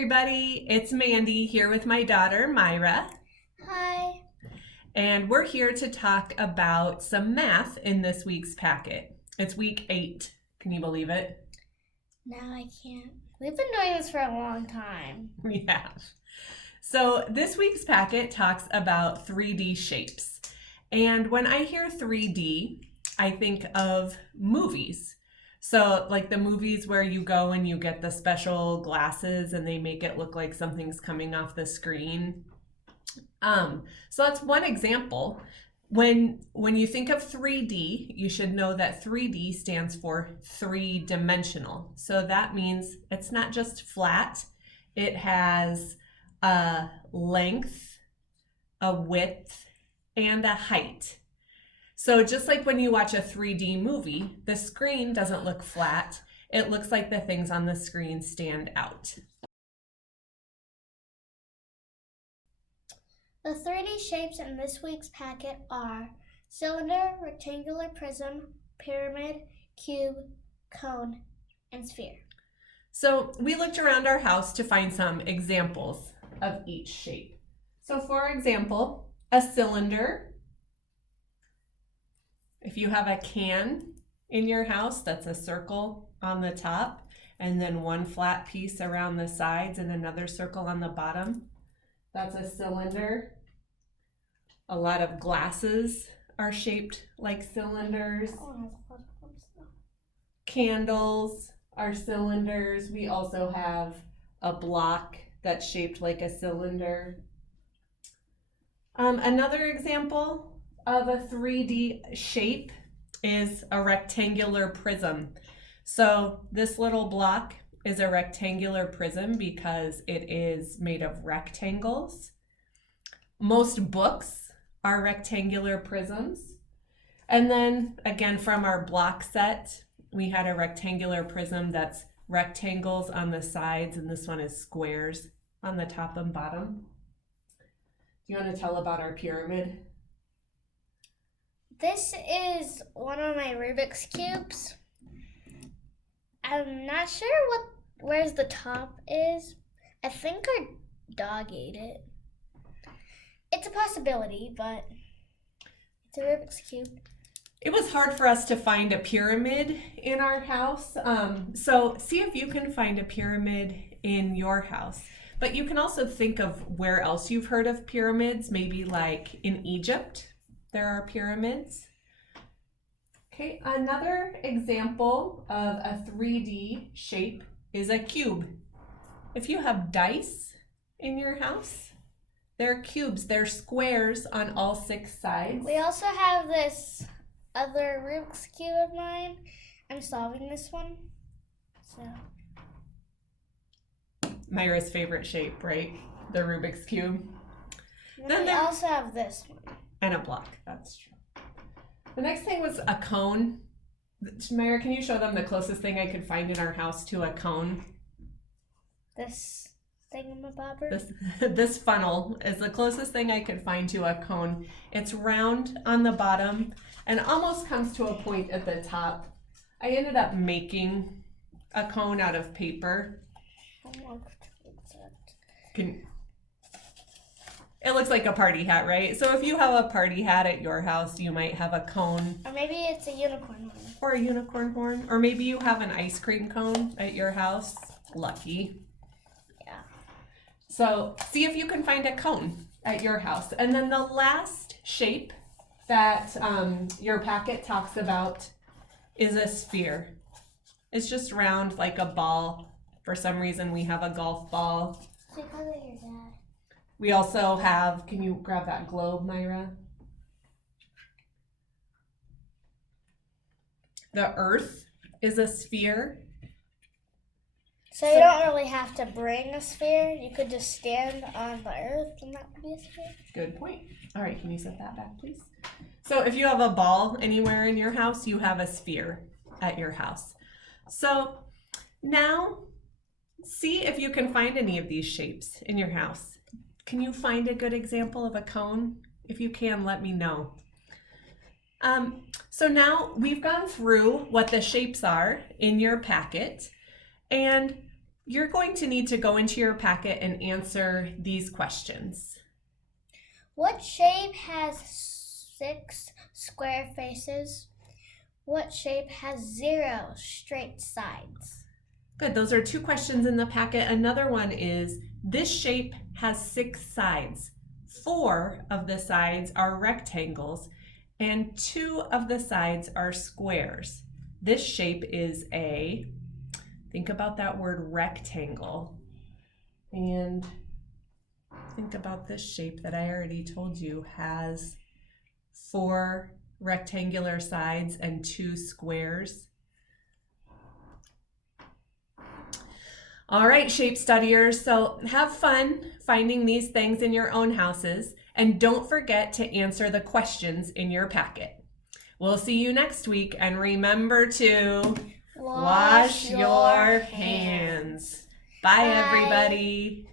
everybody, it's Mandy here with my daughter Myra, Hi. and we're here to talk about some math in this week's packet. It's week 8. Can you believe it? No, I can't. We've been doing this for a long time. We have. So this week's packet talks about 3D shapes. And when I hear 3D, I think of movies. So like the movies where you go and you get the special glasses and they make it look like something's coming off the screen. So that's one example. When you think of 3D, you should know that 3D stands for three-dimensional. So that means it's not just flat. It has a length, a width, and a height. So just like when you watch a 3D movie, the screen doesn't look flat. It looks like the things on the screen stand out. The 3D shapes in this week's packet are cylinder, rectangular, prism, pyramid, cube, cone, and sphere. So we looked around our house to find some examples of each shape. So for example, a cylinder. If you have a can in your house, that's a circle on the top and then one flat piece around the sides and another circle on the bottom. That's a cylinder. A lot of glasses are shaped like cylinders. Candles are cylinders. We also have a block that's shaped like a cylinder. Another example of a 3D shape is a rectangular prism. So this little block is a rectangular prism because it is made of rectangles. Most books are rectangular prisms. And then again, from our block set, we had a rectangular prism that's rectangles on the sides, and this one is squares on the top and bottom. Do you want to tell about our pyramid? This is one of my Rubik's Cubes. I'm not sure where's the top is. I think our dog ate it. It's a possibility, but it's a Rubik's Cube. It was hard for us to find a pyramid in our house. So see if you can find a pyramid in your house. But you can also think of where else you've heard of pyramids, maybe like in Egypt. There are pyramids. Okay, another example of a 3D shape is a cube. If you have dice in your house, they're cubes. They're squares on all 6 sides. We also have this other Rubik's Cube of mine. I'm solving this one. So Myra's favorite shape, right? The Rubik's Cube. Then we also have this one. And a block, that's true. The next thing was a cone. Myra, can you show them the closest thing I could find in our house to a cone? This thingamabobber? This funnel is the closest thing I could find to a cone. It's round on the bottom and almost comes to a point at the top. I ended up making a cone out of paper. It looks like a party hat, right? So if you have a party hat at your house, you might have a cone. Or maybe it's a unicorn horn. Or a unicorn horn. Or maybe you have an ice cream cone at your house. Lucky. Yeah. So see if you can find a cone at your house. And then the last shape that your packet talks about is a sphere. It's just round like a ball. For some reason, we have a golf ball. So because of your dad. We also have, can you grab that globe, Myra? The earth is a sphere. So you don't really have to bring a sphere. You could just stand on the earth and that would be a sphere. Good point. All right, can you set that back, please? So if you have a ball anywhere in your house, you have a sphere at your house. So now see if you can find any of these shapes in your house. Can you find a good example of a cone? If you can, let me know. So now we've gone through what the shapes are in your packet, and you're going to need to go into your packet and answer these questions. What shape has 6 square faces? What shape has 0 straight sides? Good, those are 2 questions in the packet. Another one is, this shape has 6 sides. 4 of the sides are rectangles and 2 of the sides are squares. This shape is think about that word rectangle, and think about this shape that I already told you has 4 rectangular sides and 2 squares. All right, shape studiers, so have fun finding these things in your own houses, and don't forget to answer the questions in your packet. We'll see you next week, and remember to wash your hands. Bye, everybody.